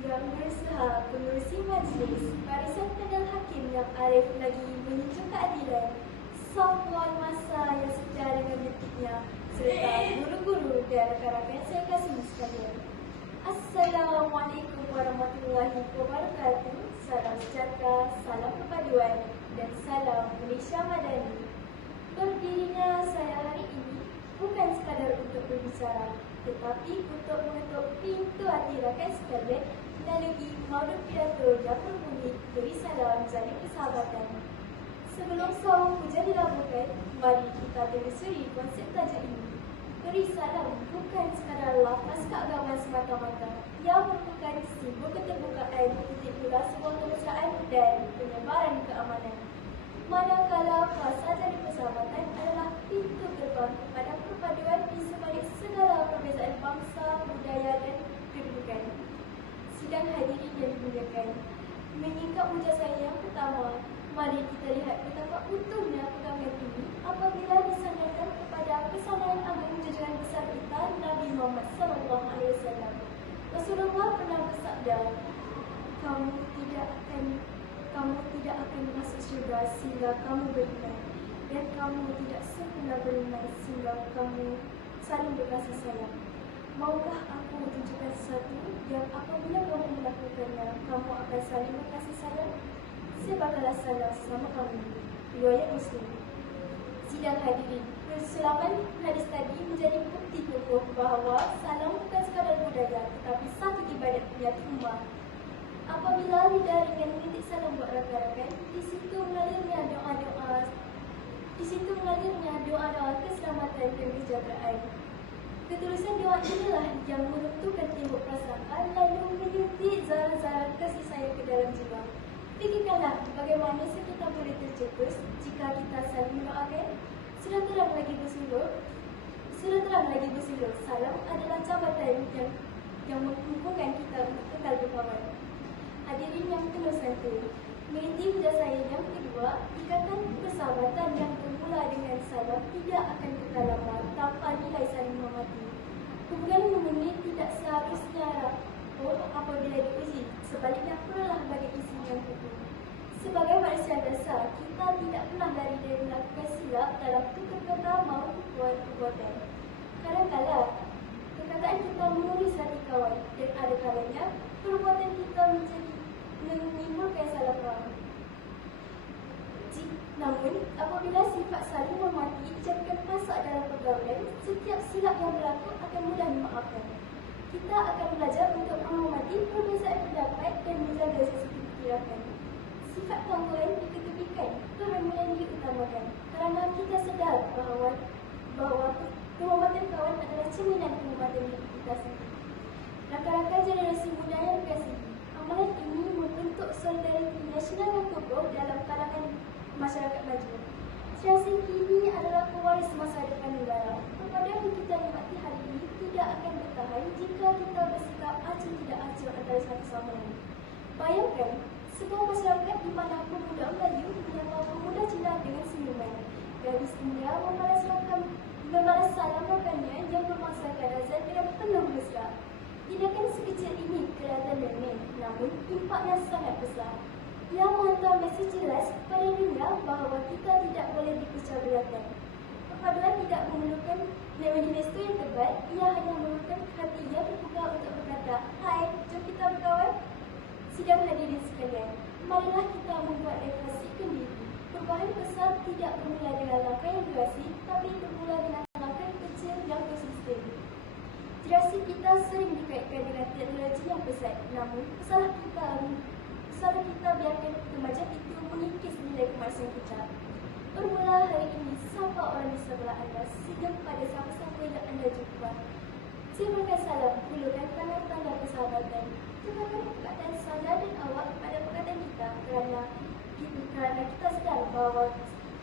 Yang berusaha pengurusi majlis, barisan pedal hakim yang arif lagi menuju keadilan, softball masa yang setia dengan detiknya, serta guru-guru dan rakan-rakan saya kasih sekalian. Assalamualaikum warahmatullahi wabarakatuh. Salam sejahtera, salam perpaduan, dan salam Malaysia Madani. Berdirinya saya hari ini bukan sekadar untuk berbicara, tetapi untuk mengetuk pintu hati rakan sekalian melalui maulid pidato yang berbunyi beri salam jalin persahabatan. Sebelum saum puja dilabuhkan, mari kita telusuri konsep tajuk ini. Beri salam bukan sekadar lafaz keagamaan semata-mata, yang merupakan simbol keterbukaan, titik mula sebuah kebesaran dan penyebaran keamanan. Manakala fasa dari persahabatan adalah pintu gerbang kepada perpaduan di sebalik segala perbezaan bangsa, budaya dan kedudukan. Sidang hadirin yang dimuliakan, menyingkap wujud saya yang pertama, mari kita lihat betapa utuhnya pegangan ini apabila disandarkan kepada pesanan agung junjungan besar kita Nabi Muhammad SAW. Rasulullah pernah bersabda, kamu tidak akan masuk syurga sehingga kamu beriman, dan kamu tidak sempurna beriman sehingga kamu saling berkasih sayang. Maukah aku tunjukkan sesuatu yang apabila kamu melakukannya, kamu akan saling berkasih sayang? Saya bakalah salam sama kamu. Riwayat Muslim. Sidang hadirin, persulaman hadis tadi menjadi bukti kokoh bahawa salam bukan sekadar budaya, tetapi satu ibadat penyatu umat. Apabila lidah dengan menitik salam buat rakan-rakan, di situ mengalirnya doa-doa keselamatan dan kesejahteraan. Ketulusan doa inilah yang menentukan timbul perasaan lalu menyuntik zarah-zarah kasih sayang ke dalam jiwa. Fikirkanlah bagaimana kita boleh tercetus jika kita saling mendoakan. Sudah terang lagi bersulur, salam adalah jabatan yang menghubungkan kita untuk kekal berkawan. Hadirin yang penuh santun, meniti wujud saya yang kedua, ikatan persahabatan yang bermula dengan salam tidak akan kekal lama tanpa nilai saling menghormati. Hubungan memilih tidak seharusnya rapuh apabila diuji, sebaliknya perlulah bagi isi yang kukuh. Sebagai manusia dasar, kita tidak pernah lari dari melakukan silap dalam tutur kata maupun perbuatan. Kadang-kadang perkataan kita menguris hati kawan, dan ada kalanya perbuatan kita menimbulkan salah faham. Namun, apabila sifat saling menghormati dijadikan pasak dalam pergaulan, setiap silap yang berlaku akan mudah dimaafkan. Kita akan belajar untuk menghormati perbezaan pendapat dan menjaga sesi pikiran. Sifat kawan diketepikan, kehormatan diutamakan, kerana kita sedar bahawa kehormatan kawan adalah cerminan kehormatan diri kita sendiri. Rakan-rakan generasi muda yang dikasihi, amalan ini membentuk solidariti nasional yang kokoh dalam kalangan masyarakat maju. Generasi kini adalah pewaris masa depan negara. Perpaduan yang kita nikmati hari ini tidak akan bertahan jika kita bersikap acuh tidak acuh antara satu sama lain. Bayangkan, sebuah masyarakat di mana pemuda Melayu menyapa pemuda Cina dengan senyuman. Gadis India membalas salam rakannya yang memaksakan azan dengan penuh mesra. Tindakan sekecil ini kelihatan remeh, namun impaknya sangat besar. Ia menghantar mesej jelas kepada dunia bahawa kita tidak boleh dipecah belakan. Perpaduan tidak memerlukan manifesto yang tebal, ia hanya memerlukan hati yang terbuka untuk berkata, "Hai, jom kita berkawan." Sidang hadirin sekalian, marilah kita membuat refleksikan diri. Perubahan besar tidak bermula dengan langkah yang drastis, tapi bermula dengan langkah yang kecil yang konsisten. Generasi kita sering dikaitkan dengan teknologi yang pesat, namun kesalahan kita biarkan kemajuan itu mengikis nilai kemanusiaan kita. Bermula hari ini, sapa orang di sebelah anda, senyum pada siapa-siapa yang anda jumpa. Terima salam, hulurkan tanda persahabatan. Tukarkan perkataan saya dan awak kepada perkataan kita kerana kita sedar bahawa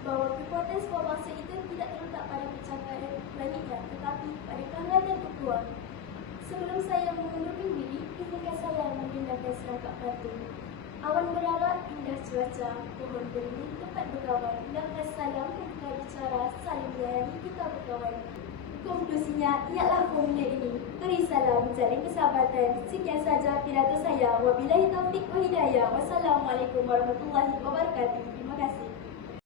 kekuatan sebuah bangsa itu tidak terletak pada pencapaian langitnya, tetapi pada kangan dan berkuah. Sebelum saya mengundurkan diri, izinkan saya memindahkan serangkap pantun. Awan berarak, indah cuaca, pohon beringin, tempat berkawan. Indahkan salam ketika bicara, saling melayani kita berkawan. Konklusinya ialah formula ini. Berisalah menjalin persahabatan. Sekian saja pidato saya. Wabillahi taufiq wa hidayah. Wassalamualaikum warahmatullahi wabarakatuh. Terima kasih.